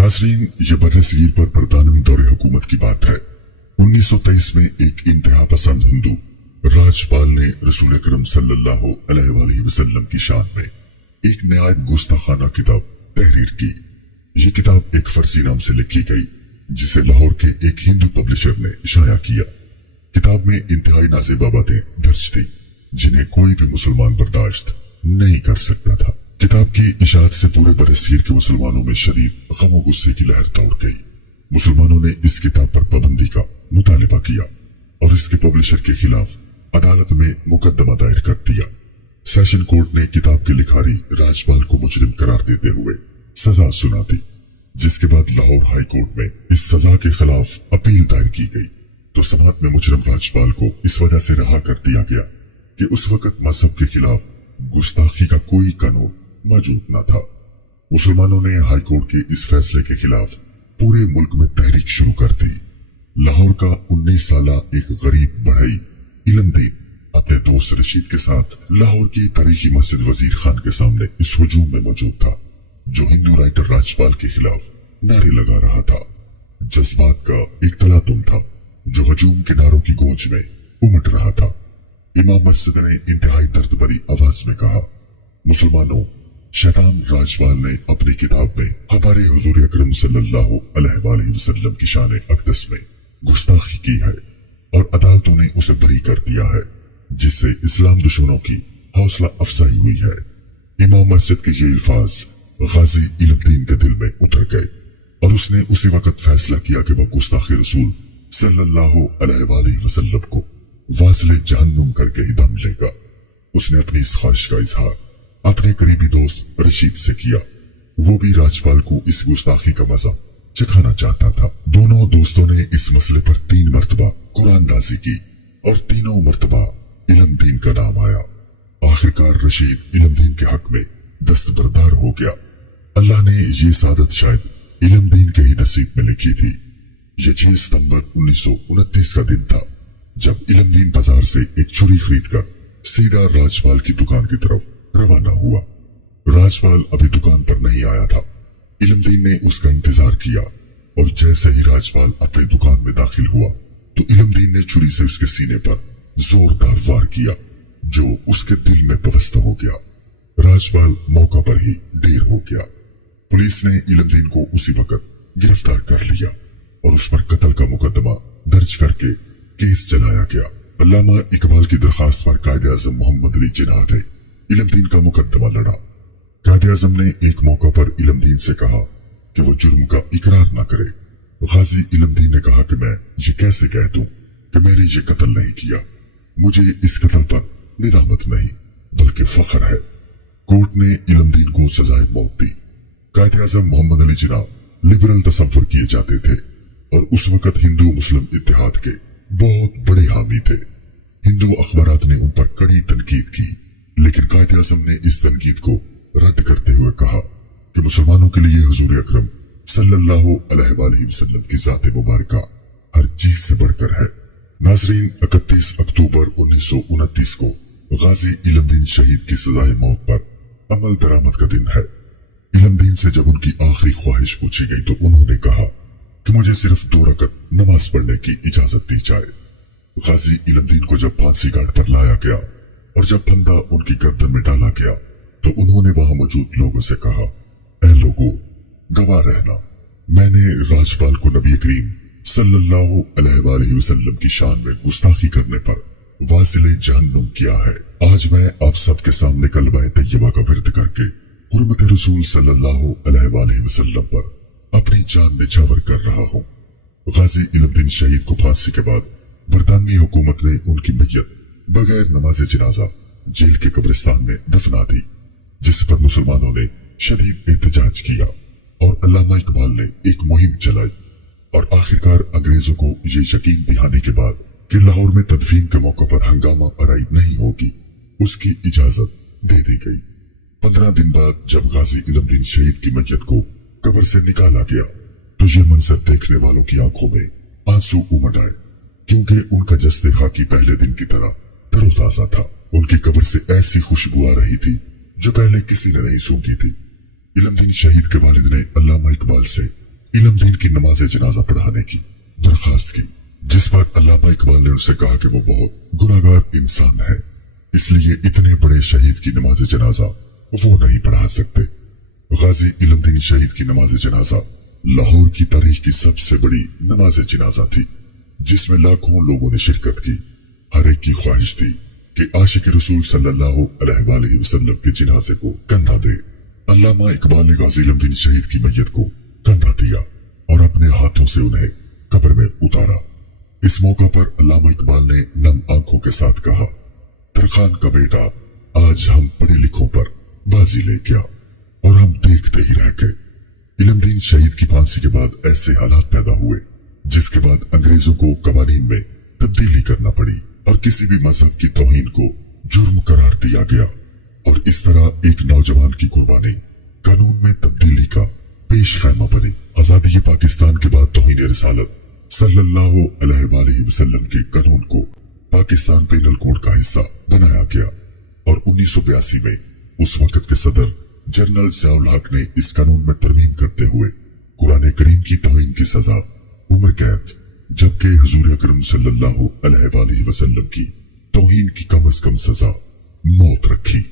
नाजरीन, ये बर्र-ए-सगीर पर बरतानवी दौरे हुकूमत की बात है। 1923 में एक इंतहा पसंद हिंदू राजपाल ने रसूल अकरम सल्लल्लाहु अलैहि वसल्लम की शान में एक नहायत गुस्ताखाना किताब तहरीर की। ये किताब एक फर्जी नाम से लिखी गई, जिसे लाहौर के एक हिंदू पब्लिशर ने शाया किया। किताब में इंतहाई नाज़ेबा बातें दर्ज थी, जिन्हें कोई भी मुसलमान बर्दाश्त नहीं कर सकता था। किताब की इशाअत से पूरे बरसीर के मुसलमानों में शदीद गम और गुस्से की लहर दौड़ गई। मुसलमानों ने इस किताब पर पाबंदी का मुतालिबा किया और इसके पब्लिशर के खिलाफ अदालत में मुकदमा दायर कर दिया। सेशन कोर्ट ने किताब के लिखारी राजपाल को मुजरिम करार देते हुए सजा सुना दी, जिसके बाद लाहौर हाई कोर्ट में इस सजा के खिलाफ अपील दायर की गई तो समाअत में मुजरिम राजपाल को इस वजह से रहा कर दिया गया कि उस वक्त मजहब के खिलाफ गुस्ताखी का कोई कानून मौजूद न था। मुसलमानों ने हाई कोर्ट के इस फैसले के खिलाफ पूरे मुल्क में तहरीक शुरू कर दी। लाहौर का 19 साला एक गरीब बढ़ई इलमदीन अपने दोस्त रशीद के साथ लाहौर की तारीखी मस्जिद वजीर खान के सामने इस हुजूम में मौजूद था, जो हिंदू राइटर राजपाल के खिलाफ नारे लगा रहा था। जज्बात का एक तलातुम था जो हुजूम के नारों की गूंज में उमड़ रहा था। इमाम मस्जिद ने इंतहाई दर्द भरी आवाज में कहा, मुसलमानों, शैतान राजपाल ने अपनी किताब में हमारे हुजूर अकरम सल्लल्लाहु अलैहि वसल्लम की शान अक़दस में गुस्ताखी की है और अदालतों ने उसे बरी कर दिया है, जिससे इस्लाम दुश्मनों की हौसला अफजाई हुई है। इमाम मस्जिद के ये अल्फाज गाजी इलमदीन के दिल में उतर गए और उसने उसी वक्त फैसला किया कि वह गुस्ताखी रसूल सल्लल्लाहु अलैहि वसल्लम को वाज़िले जहन्नुम करके ही दम लेगा। उसने अपनी इस ख्वाहिश का इजहार अपने करीबी दोस्त रशीद से किया। वो भी राजपाल को इस गुस्ताखी का मजा चखाना चाहता था। दोनों दोस्तों ने इस मसले पर 3 मरतबा कुरानदाजी की और तीनों मरतबा इलमदीन का नाम आया। आखिरकार रशीद इलमदीन के हक में दस्तबरदार हो गया। अल्लाह ने ये सादत शायद इलमदीन के ही नसीब में लिखी थी। ये 6 सितंबर 1929 का दिन था, जब इलमदीन बाजार से एक छुरी खरीदकर सीधा राजपाल की दुकान की तरफ रवाना हुआ। राजपाल अभी दुकान पर नहीं आया था। इलमदीन ने उसका इंतजार किया और जैसे ही राजपाल अपनी दुकान में दाखिल हुआ तो इलमदीन ने छुरी से उसके सीने पर जोरदार वार किया, जो उसके दिल में पवस्ता हो गया। राजपाल मौका पर ही ढेर हो गया। पुलिस ने इलमदीन को उसी वक्त गिरफ्तार कर लिया और उस पर कत्ल का मुकदमा दर्ज करके केस चलाया गया। अल्लामा इकबाल की दरखास्त पर कायदे-ए-आज़म मोहम्मद अली जिन्ना ने इलमदीन का मुकदमा लड़ा। कायदे-ए-आज़म ने एक मौका पर इलमदीन से कहा कि वो जुर्म का इकरार न करे। गाजी इलमदीन ने कहा कि मैं ये कैसे कह दूं कि मैंने ये कत्ल नहीं किया। मुझे इस कत्ल पर निदामत नहीं बल्कि फख्र है। कोर्ट ने इलमदीन को सजाए मौत दी। कायदे-ए-आज़म मोहम्मद अली जिन्ना लिबरल तसव्वुर किए जाते थे और उस वक्त हिंदू मुस्लिम इत्तेहाद के बहुत बड़े हामी थे। हिंदू अखबारात ने उन पर कड़ी तनकीद की, लेकिन कायदे-ए-आज़म ने इस तनकीद को रद्द करते हुए कहा कि मुसलमानों के लिए हुजूर अकरम सल्लल्लाहु अलैहि वसल्लम की ज़ात मुबारका हर चीज से बढ़कर है। नाजरीन, 31 अक्टूबर 1929 को गाजी इलमदीन शहीद की सजाए मौत पर अमल दरामद का दिन है। इलमदीन से जब उनकी आखिरी ख्वाहिश पूछी गई तो उन्होंने कहा कि मुझे सिर्फ 2 रकत नमाज पढ़ने की इजाजत दी जाए। गाजी इलमदीन को जब फांसी घाट पर लाया गया और जब फंदा उनकी गर्दन में डाला गया तो उन्होंने वहां मौजूद लोगों से कहा, ऐ लोगों, गवाह रहना, मैंने राजपाल को नबी करीम सल्लल्लाहु अलैहि वसल्लम की शान में गुस्ताखी करने पर वाज़िले जहन्नुम किया है। आज मैं आप सबके सामने कलमा तैयबा का विर्द करके हुर्मत रसूल सल्लल्लाहु अलैहि वसल्लम पर अपनी जान निछावर कर रहा हूँ। गाजी इलमदीन शहीद को फांसी के बाद बरतानवी हुकूमत ने उनकी मैयत बगैर नमाज जनाजा जेल के कब्रिस्तान में दफना दी, जिस पर मुसलमानों ने शदीद एहतजाज किया और अल्लामा इकबाल ने एक मुहिम चलाई और आखिरकार अंग्रेजों को ये यकीन दिलाने के बाद कि लाहौर में तदफीन के मौके पर हंगामा आराई नहीं होगी, उसकी इजाजत दे दी गई। 15 दिन बाद जब गाजी इलमदीन शहीद की मैयत को कब्र से निकाला गया तो ये मंजर देखने वालों की आंखों में आंसू उमड़ आए, क्योंकि उनका जस्ते खाकी पहले दिन की तरह तरोताजा था। उनकी कब्र से ऐसी खुशबू आ रही थी जो पहले किसी ने नहीं सूंघी थी। इलमदीन शहीद के वालिद ने अल्लामा इकबाल से علم دین کی نماز جنازہ پڑھانے کی درخواست کی، جس پر علامہ اقبال نے ان سے کہا کہ وہ بہت گناہگار انسان ہے، اس لیے اتنے بڑے شہید کی نماز جنازہ وہ نہیں پڑھا سکتے۔ غازی علم دین شہید کی نماز جنازہ لاہور کی تاریخ کی سب سے بڑی نماز جنازہ تھی، جس میں لاکھوں لوگوں نے شرکت کی۔ ہر ایک کی خواہش تھی کہ عاشق رسول صلی اللہ علیہ وآلہ وسلم کے جنازے کو کندھا دے۔ علامہ اقبال نے غازی علم دین شہید کی میت کو کندھا دیا اور اپنے ہاتھوں سے انہیں قبر میں اتارا۔ اس موقع پر علامہ اقبال نے نم آنکھوں کے ساتھ کہا، ترخان کا بیٹا آج ہم پڑھے لکھوں پر بازی لے گیا اور ہم دیکھتے ہی رہ گئے۔ علم دین شہید کی پھانسی کے بعد ایسے حالات پیدا ہوئے جس کے بعد انگریزوں کو قوانین میں تبدیلی کرنا پڑی اور کسی بھی مذہب کی توہین کو جرم قرار دیا گیا، اور اس طرح ایک نوجوان کی قربانی قانون میں تبدیلی کا پیش خیمہ بنی۔ آزادی پاکستان کے بعد توہین رسالت صلی اللہ علیہ وآلہ وسلم کے قانون کو پاکستان پینل کوڈ کا حصہ بنایا گیا، اور 1982 میں اس وقت کے صدر جنرل ضیاء الحق نے اس قانون میں ترمیم کرتے ہوئے قرآن کریم کی توہین کی سزا عمر قید، جبکہ حضور اکرم صلی اللہ علیہ وآلہ وسلم کی توہین کی کم از کم سزا موت رکھی۔